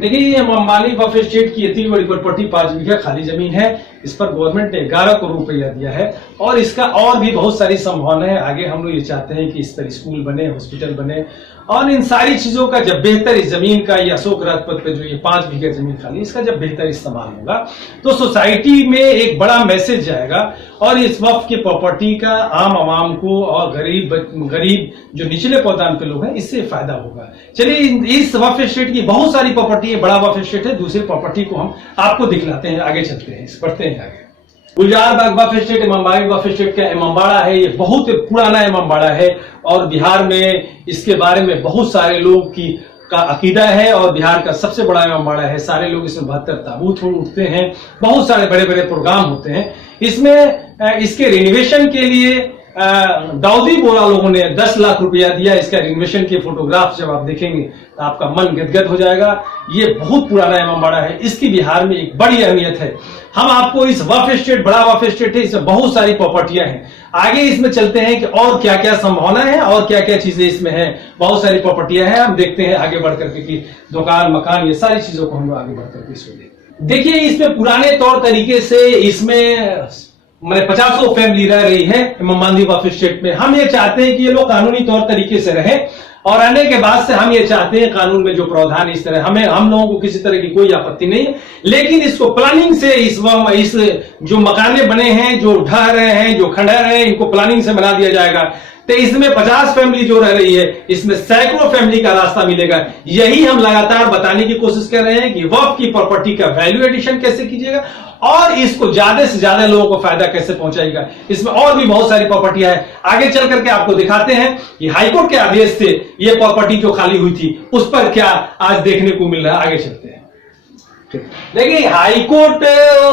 देखिए, ये अंबानी वक्फ एस्टेट की इतनी बड़ी प्रॉपर्टी 5 बीघा खाली जमीन है। इस पर गवर्नमेंट ने 11 करोड़ रुपया दिया है और इसका और भी बहुत सारी संभावना है। आगे हम लोग ये चाहते हैं कि इस पर स्कूल बने, हॉस्पिटल बने और इन सारी चीजों का जब बेहतर इस जमीन का, ये अशोक राजपथ पे जो ये 5 बीघा जमीन खाली, इसका जब बेहतर इस्तेमाल होगा तो सोसाइटी में एक बड़ा मैसेज जाएगा और इस वक्फ की प्रॉपर्टी का आम आवाम को और गरीब जो निचले पौधान पे लोग हैं, इससे फायदा होगा। चलिए, इस वक्फ एस्टेट की बहुत सारी प्रॉपर्टी है, बड़ा वक्फ एस्टेट है। दूसरी प्रॉपर्टी को हम आपको दिखलाते हैं, आगे चलते हैं, बढ़ते हैं आगे। गुलजार बाग वक्फ एस्टेट इमामबाड़ी वक्फ एस्टेट का इमामबाड़ा है। ये बहुत पुराना इमामबाड़ा है और बिहार में इसके बारे में बहुत सारे लोग का अकीदा है और बिहार का सबसे बड़ा इमामबाड़ा है। सारे लोग इसमें 72 ताबूत उठते हैं, बहुत सारे बड़े बड़े प्रोग्राम होते हैं। इसमें इसके रिनोवेशन के लिए दाऊदी बोरा लोगों ने 10 लाख रुपया दिया। इसका रिनोवेशन के फोटोग्राफ जब आप देखेंगे तो आपका मन गदगद हो जाएगा। ये बहुत पुराना इमामबाड़ा है, इसकी बिहार में एक बड़ी अहमियत है। हम आपको इस वक्फ एस्टेट, बड़ा वक्फ एस्टेट है, इसमें बहुत सारी प्रॉपर्टियां हैं। आगे इसमें चलते हैं कि और क्या क्या संभावना है और क्या क्या चीजें इसमें हैं। बहुत सारी प्रॉपर्टियां हैं, हम देखते हैं आगे बढ़ करके कि दुकान, मकान, ये सारी चीजों को हम लोग आगे बढ़ करके इसको देखिए। इसमें पुराने तौर तरीके से इसमें 50 फैमिली रह रही है इमामबाड़ी वक्फ एस्टेट में। हम ये चाहते हैं कि ये लोग कानूनी तौर तरीके से रहें और आने के बाद से हम ये चाहते हैं कानून में जो प्रावधान इस तरह, हम लोगों को किसी तरह की कोई आपत्ति नहीं है, लेकिन इसको प्लानिंग से इस जो मकाने बने हैं, जो ढह रहे हैं, जो खंडहर रहे हैं, इनको प्लानिंग से बना दिया जाएगा। तो इसमें 50 फैमिली जो रह रही है, इसमें सैकड़ों फैमिली का रास्ता मिलेगा। यही हम लगातार बताने की कोशिश कर रहे हैं कि वक्फ की प्रॉपर्टी का वैल्यू एडिशन कैसे कीजिएगा और इसको ज्यादा से ज्यादा लोगों को फायदा कैसे पहुंचाएगा। इसमें और भी बहुत सारी प्रॉपर्टियां हैं, आगे चल करके आपको दिखाते हैं कि हाईकोर्ट के आदेश से ये प्रॉपर्टी जो खाली हुई थी उस पर क्या आज देखने को मिल रहा है। आगे चलते हैं। देखिए, हाईकोर्ट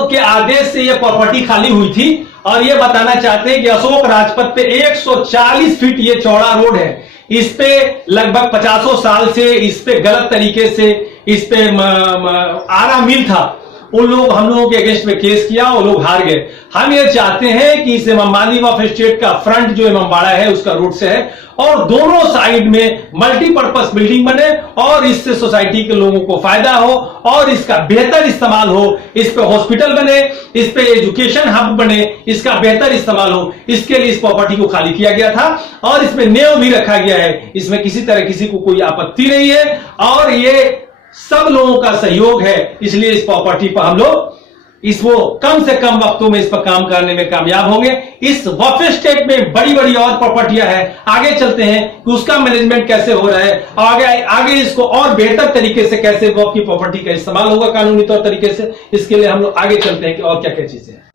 के आदेश से ये प्रॉपर्टी खाली हुई थी और ये बताना चाहते हैं कि अशोक राजपथ पे 140 फीट ये चौड़ा रोड है। इस पे लगभग 50 साल से इस पे गलत तरीके से इस पे आरा मिल था। हम लोगों के अगेंस्ट में केस किया, वो लोग हार गए। हम ये चाहते हैं कि इस इमामबाड़ी वक्फ एस्टेट का फ्रंट जो इमामबाड़ा है उसका रोड से है और दोनों साइड में मल्टीपर्पज बिल्डिंग बने और इससे सोसाइटी के लोगों को फायदा हो और इसका बेहतर इस्तेमाल हो। इस पे हॉस्पिटल बने, इस पे एजुकेशन हब बने, इसका बेहतर इस्तेमाल हो। इसके लिए इस प्रॉपर्टी को खाली किया गया था और इसमें नेव भी रखा गया है। इसमें किसी तरह किसी को कोई आपत्ति नहीं है और ये सब लोगों का सहयोग है। इसलिए इस प्रॉपर्टी पर हम लोग इसको कम से कम वक्तों में इस पर काम करने में कामयाब होंगे। इस वक्फ एस्टेट में बड़ी बड़ी और प्रॉपर्टियां हैं, आगे चलते हैं कि उसका मैनेजमेंट कैसे हो रहा है और आगे इसको और बेहतर तरीके से कैसे वक्फ की प्रॉपर्टी का इस्तेमाल होगा कानूनी तौर तरीके से। इसके लिए हम लोग आगे चलते हैं कि और क्या क्या चीजें हैं।